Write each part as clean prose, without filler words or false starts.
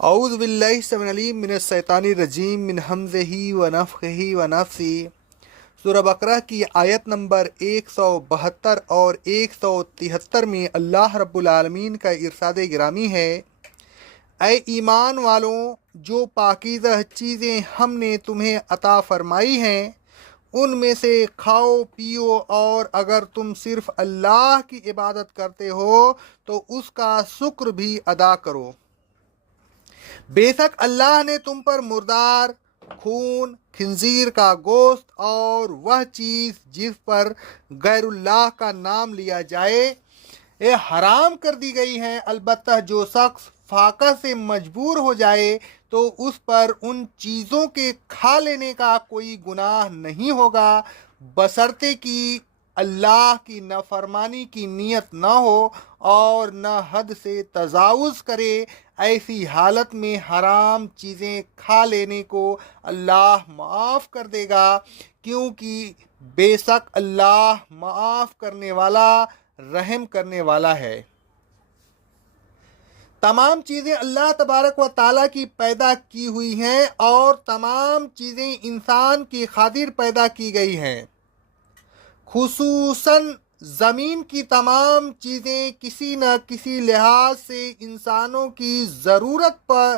اعوذ باللہ السمیع العلیم من الشیطان الرجیم من حمزہ ونفخہ ونفثہ۔ سورہ بقرہ کی آیت نمبر 172 اور 173 میں اللہ رب العالمین کا ارشاد گرامی ہے، اے ایمان والوں، جو پاکیزہ چیزیں ہم نے تمہیں عطا فرمائی ہیں ان میں سے کھاؤ پیو، اور اگر تم صرف اللہ کی عبادت کرتے ہو تو اس کا شکر بھی ادا کرو۔ بے شک اللہ نے تم پر مردار، خون، خنزیر کا گوشت اور وہ چیز جس پر غیر اللہ کا نام لیا جائے یہ حرام کر دی گئی ہیں، البتہ جو شخص فاقہ سے مجبور ہو جائے تو اس پر ان چیزوں کے کھا لینے کا کوئی گناہ نہیں ہوگا، بشرطے کہ اللہ کی نافرمانی کی نیت نہ ہو اور نہ حد سے تجاوز کرے۔ ایسی حالت میں حرام چیزیں کھا لینے کو اللہ معاف کر دے گا، کیونکہ بے شک اللہ معاف کرنے والا، رحم کرنے والا ہے۔ تمام چیزیں اللہ تبارک و تعالیٰ کی پیدا کی ہوئی ہیں اور تمام چیزیں انسان کی خاطر پیدا کی گئی ہیں۔ خصوصاً زمین کی تمام چیزیں کسی نہ کسی لحاظ سے انسانوں کی ضرورت پر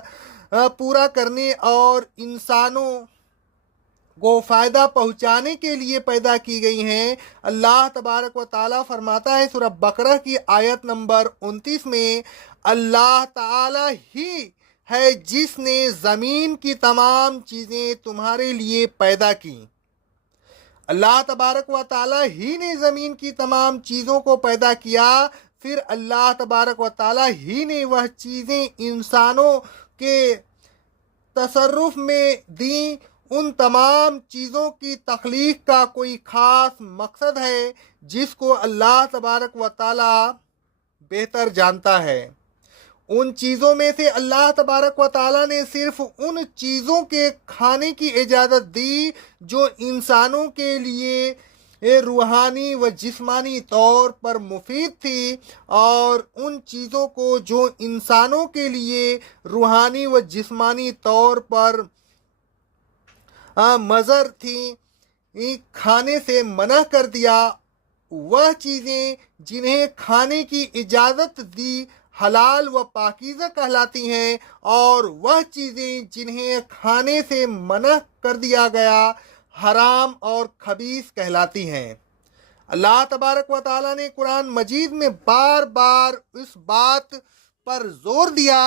پورا کرنے اور انسانوں کو فائدہ پہنچانے کے لیے پیدا کی گئی ہیں۔ اللہ تبارک و تعالیٰ فرماتا ہے سورہ بقرہ کی آیت نمبر 29 میں، اللہ تعالیٰ ہی ہے جس نے زمین کی تمام چیزیں تمہارے لیے پیدا کی۔ اللہ تبارک و تعالیٰ ہی نے زمین کی تمام چیزوں کو پیدا کیا، پھر اللہ تبارک و تعالیٰ ہی نے وہ چیزیں انسانوں کے تصرف میں دیں۔ ان تمام چیزوں کی تخلیق کا کوئی خاص مقصد ہے جس کو اللہ تبارک و تعالیٰ بہتر جانتا ہے۔ ان چیزوں میں سے اللہ تبارک و تعالیٰ نے صرف ان چیزوں کے کھانے کی اجازت دی جو انسانوں کے لیے روحانی و جسمانی طور پر مفید تھی، اور ان چیزوں کو جو انسانوں کے لیے روحانی و جسمانی طور پر مضر تھیں کھانے سے منع کر دیا۔ وہ چیزیں جنہیں کھانے کی اجازت دی حلال و پاکیزہ کہلاتی ہیں، اور وہ چیزیں جنہیں کھانے سے منع کر دیا گیا حرام اور خبیث کہلاتی ہیں۔ اللہ تبارک و تعالیٰ نے قرآن مجید میں بار بار اس بات پر زور دیا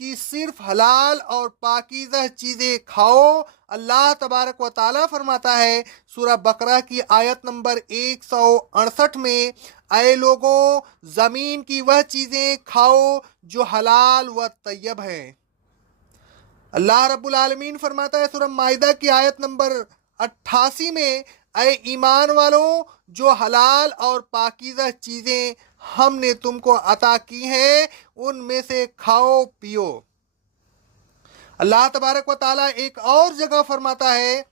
کہ صرف حلال اور پاکیزہ چیزیں کھاؤ۔ اللہ تبارک و تعالیٰ فرماتا ہے سورہ بقرہ کی آیت نمبر 168 میں، اے لوگوں، زمین کی وہ چیزیں کھاؤ جو حلال و طیب ہیں۔ اللہ رب العالمین فرماتا ہے سورہ مائدہ کی آیت نمبر 88 میں، اے ایمان والوں، جو حلال اور پاکیزہ چیزیں ہم نے تم کو عطا کی ہیں ان میں سے کھاؤ پیو۔ اللہ تبارک و تعالیٰ ایک اور جگہ فرماتا ہے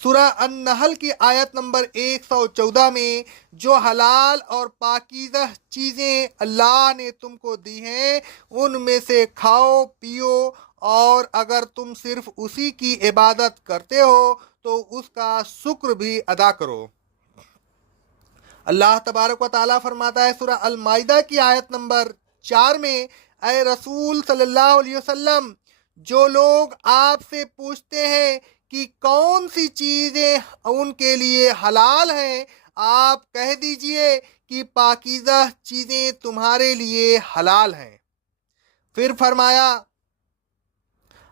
سورہ النحل کی آیت نمبر 114 میں، جو حلال اور پاکیزہ چیزیں اللہ نے تم کو دی ہیں ان میں سے کھاؤ پیو، اور اگر تم صرف اسی کی عبادت کرتے ہو تو اس کا شکر بھی ادا کرو۔ اللہ تبارک و تعالیٰ فرماتا ہے سورہ المائدہ کی آیت نمبر 4 میں، اے رسول صلی اللہ علیہ وسلم، جو لوگ آپ سے پوچھتے ہیں کہ کون سی چیزیں ان کے لیے حلال ہیں، آپ کہہ دیجئے کہ پاکیزہ چیزیں تمہارے لیے حلال ہیں۔ پھر فرمایا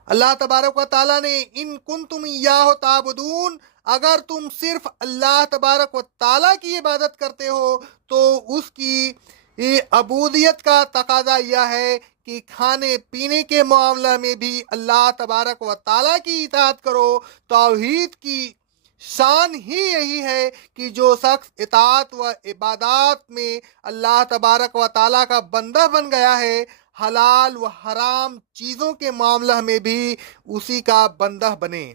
اللہ تبارک و تعالیٰ نے، ان کنتم ایاہ تعبدون، اگر تم صرف اللہ تبارک و تعالیٰ کی عبادت کرتے ہو تو اس کی عبودیت کا تقاضا یہ ہے کہ کھانے پینے کے معاملہ میں بھی اللہ تبارک و تعالیٰ کی اطاعت کرو۔ توحید کی شان ہی یہی ہے کہ جو شخص اطاعت و عبادات میں اللہ تبارک و تعالیٰ کا بندہ بن گیا ہے، حلال و حرام چیزوں کے معاملہ میں بھی اسی کا بندہ بنے،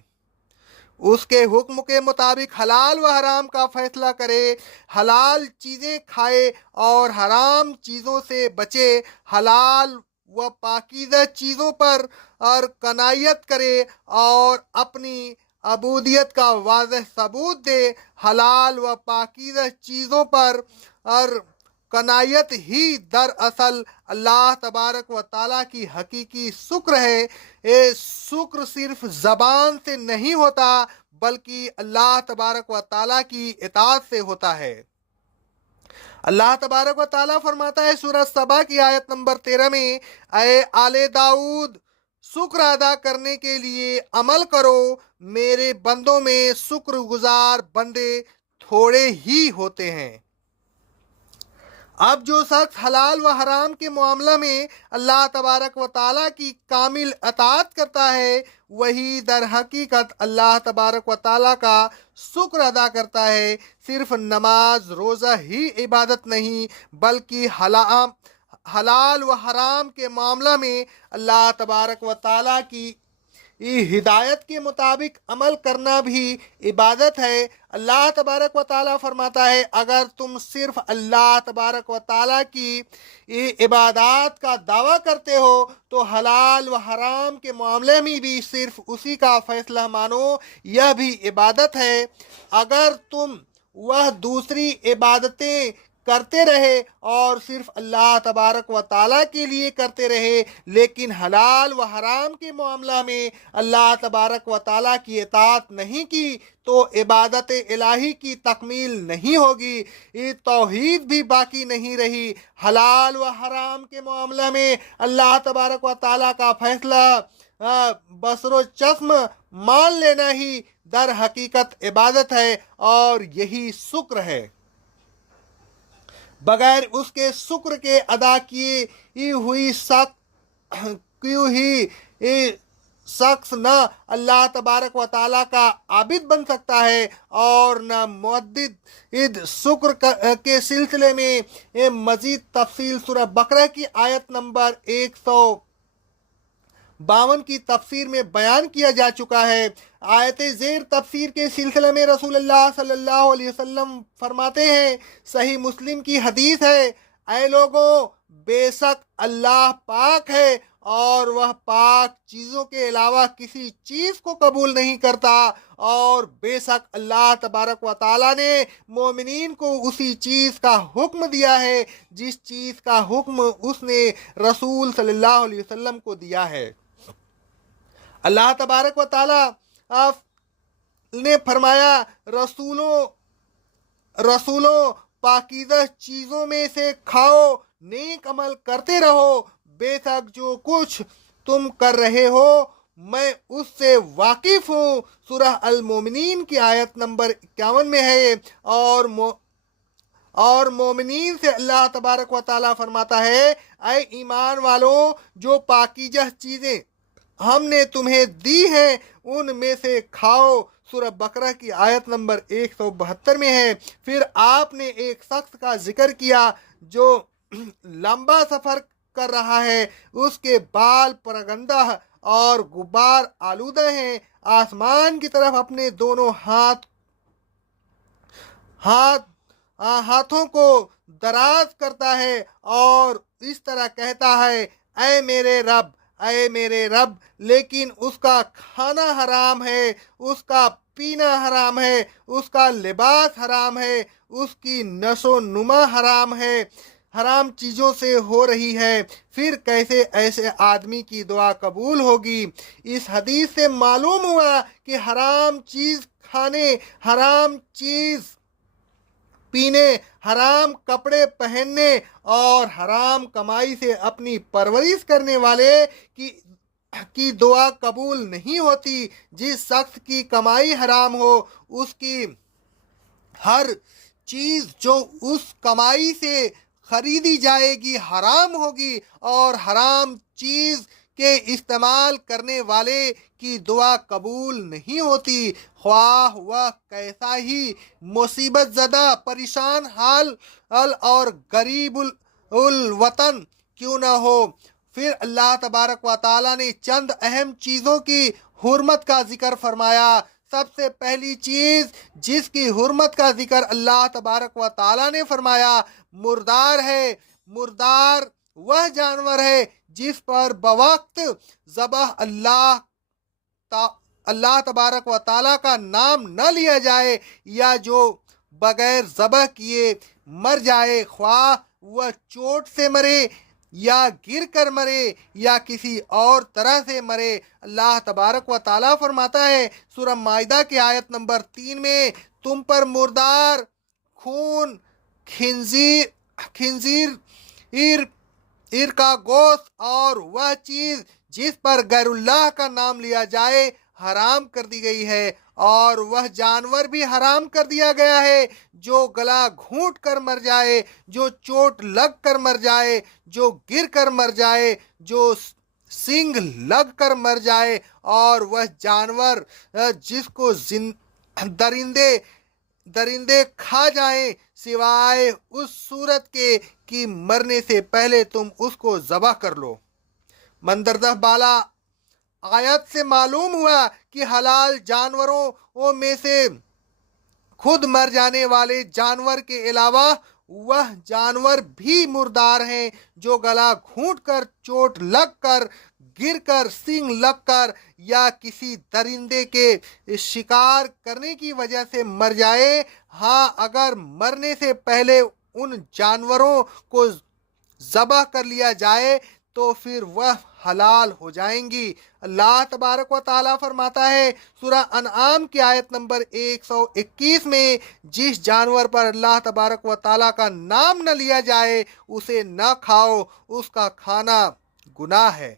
اس کے حکم کے مطابق حلال و حرام کا فیصلہ کرے، حلال چیزیں کھائے اور حرام چیزوں سے بچے، حلال व पाकीज़ा चीज़ों पर और कनायत करे और अपनी अबूदियत का वाज़ह सबूत दे। हलाल व पाकीज़ा चीज़ों पर और कनायत ही दरअसल अल्लाह तबारक व ताला की हकीकी शुक्र है। ये शुक्र सिर्फ ज़बान से नहीं होता बल्कि अल्लाह तबारक व ताला की इताअत से होता है। अल्लाह तबारक व ताला फरमाता है सूरह सबा की आयत नंबर 13 में, अय आले दाऊद, शुक्र अदा करने के लिए अमल करो, मेरे बंदों में शुक्रगुजार बंदे थोड़े ही होते हैं। अब जो शख्स हलाल व हराम के मामला में अल्लाह तबारक व ताला की कामिल अताअत करता है, वही दर हकीकत अल्लाह तबारक व ताला का शुक्र अदा करता है। सिर्फ नमाज रोज़ा ही इबादत नहीं बल्कि हलाल व हराम के मामला में अल्लाह तबारक व ताला की हिदायत के मुताबिक अमल करना भी इबादत है। अल्लाह तबारक व ताला फरमाता है, अगर तुम सिर्फ अल्लाह तबारक व ताला की इबादत का दावा करते हो तो हलाल व हराम के मामले में भी सिर्फ उसी का फैसला मानो, यह भी इबादत है। अगर तुम वह दूसरी इबादतें करते रहे और सिर्फ अल्लाह तबारक व ताला के लिए करते रहे लेकिन हलाल व हराम के मामला में अल्लाह तबारक व ताला की इताअत नहीं की तो इबादत इलाही की तकमील नहीं होगी, ये तौहीद भी बाकी नहीं रही। हलाल व हराम के मामला में अल्लाह तबारक व ताला का फैसला बसरो चश्म मान लेना ही दर हकीकत इबादत है और यही शुक्र है। बगैर उसके शुक्र के अदा किए हुई शख्स न अल्लाह तबारक व ताला का आबिद बन सकता है और न मुअद्दिद। शुक्र के सिलसिले में मजीद तफसील सूरह बकरा की आयत नंबर 152 की तफसीर में बयान किया जा चुका है। आयत ज़ेर तफसीर के सिलसिले में रसूलुल्लाह सल्लल्लाहु अलैहि वसल्लम फरमाते हैं, सही मुस्लिम की हदीस है, ऐ लोगों, बेशक अल्लाह पाक है और वह पाक चीज़ों के अलावा किसी चीज़ को कबूल नहीं करता, और बेशक अल्लाह तबारक व ताला ने मोमिनीन को उसी चीज़ का हुक्म दिया है जिस चीज़ का हुक्म उसने रसूल सल्लल्लाहु अलैहि वसल्लम को दिया है। अल्लाह तबारक व ताला ने फरमाया, रसूलों पाकीज़ा चीज़ों में से खाओ, नेक अमल करते रहो, बेशक जो कुछ तुम कर रहे हो मैं उससे वाकिफ हूँ। सूरह अल मोमिनीन की आयत नंबर 51 में है। और मोमिनीन से अल्लाह तबारक व ताला फरमाता है, ऐ ईमान वालों, जो पाकीज़ा चीज़ें हमने तुम्हें दी हैं उनमें से खाओ। सूरह बकरा की आयत नंबर 172 में है। फिर आपने एक शख्स का जिक्र किया जो लंबा सफ़र कर रहा है, उसके बाल परगंदा और गुब्बार आलूदा हैं, आसमान की तरफ अपने दोनों हाथों को दराज करता है और इस तरह कहता है, ऐ मेरे रब, ऐ मेरे रब, लेकिन उसका खाना हराम है, उसका पीना हराम है, उसका लिबास हराम है, उसकी नशो नुमा हराम है, हराम चीज़ों से हो रही है, फिर कैसे ऐसे आदमी की दुआ कबूल होगी। इस हदीस से मालूम हुआ कि हराम चीज़ खाने, हराम चीज़ पीने, हराम कपड़े पहनने और हराम कमाई से अपनी परवरिश करने वाले की दुआ कबूल नहीं होती। जिस शख्स की कमाई हराम हो उसकी हर चीज़ जो उस कमाई से खरीदी जाएगी हराम होगी और हराम चीज़ के इस्तेमाल करने वाले की दुआ कबूल नहीं होती, ख्वाह वह कैसा ही मुसीबत ज़दा, परेशान हाल और गरीबुल वतन क्यों न हो। फिर अल्लाह तबारक व ताला ने चंद अहम चीज़ों की हुर्मत का जिक्र फरमाया। सबसे पहली चीज़ जिसकी हुर्मत का जिक्र अल्लाह तबारक व ताला ने फरमाया मुर्दार है। मुर्दार वह जानवर है जिस पर बवक्त ज़बह अल्लाह तबारक व ताला का नाम न लिया जाए, या जो बगैर ज़बह किए मर जाए, ख्वाह वह चोट से मरे या गिर कर मरे या किसी और तरह से मरे। अल्लाह तबारक व ताला फरमाता है सूरह माइदा की आयत नंबर 3 में, तुम पर मुर्दार, खून, खिंजीर, ईर का गोश्त और वह चीज़ जिस पर गैरुल्लाह का नाम लिया जाए हराम कर दी गई है, और वह जानवर भी हराम कर दिया गया है जो गला घूंट कर मर जाए, जो चोट लग कर मर जाए, जो गिर कर मर जाए, जो सिंग लग कर मर जाए, और वह जानवर जिसको दरिंदे खा जाएं, सिवाय उस सूरत के कि मरने से पहले तुम उसको ज़बह कर लो। मंदरदह बाला आयत से मालूम हुआ कि हलाल जानवरों में से खुद मर जाने वाले जानवर के अलावा वह जानवर भी मुर्दार हैं जो गला घूंट कर, चोट लग कर, गिर कर, सींग लग कर या किसी दरिंदे के शिकार करने की वजह से मर जाए। हाँ, अगर मरने से पहले उन जानवरों को ज़बह कर लिया जाए तो फिर वह हलाल हो जाएंगी। अल्लाह तबारक व ताला फरमाता है सूरह अनआम की आयत नंबर 121 में, जिस जानवर पर अल्लाह तबारक व ताला का नाम न लिया जाए उसे न खाओ, उसका खाना गुनाह है।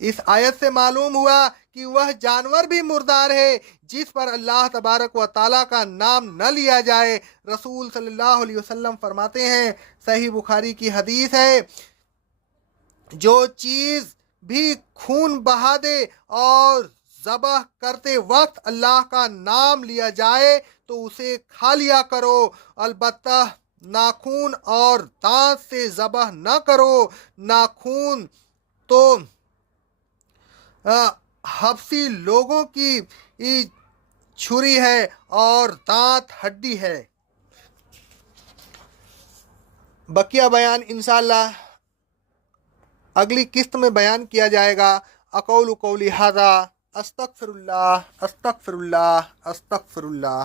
इस आयत से मालूम हुआ कि वह जानवर भी मुर्दार है जिस पर अल्लाह तबारक व ताला का नाम न लिया जाए। रसूल सल्लल्लाहु अलैहि वसल्लम फरमाते हैं, सही बुखारी की हदीस है, जो चीज़ भी खून बहा दे और ज़बह करते वक्त अल्लाह का नाम लिया जाए तो उसे खा लिया करो, अलबत्ता नाखून और दांत से ज़बह न करो। नाखून तो हबसी लोगों की छुरी है और दांत हड्डी है। बकिया बयान इंशाअल्लाह अगली किस्त में बयान किया जाएगा। अक़ौलु क़ौली हाज़ा, अस्तग़फ़िरुल्लाह, अस्तग़फ़िरुल्लाह, अस्तग़फ़िरुल्लाह।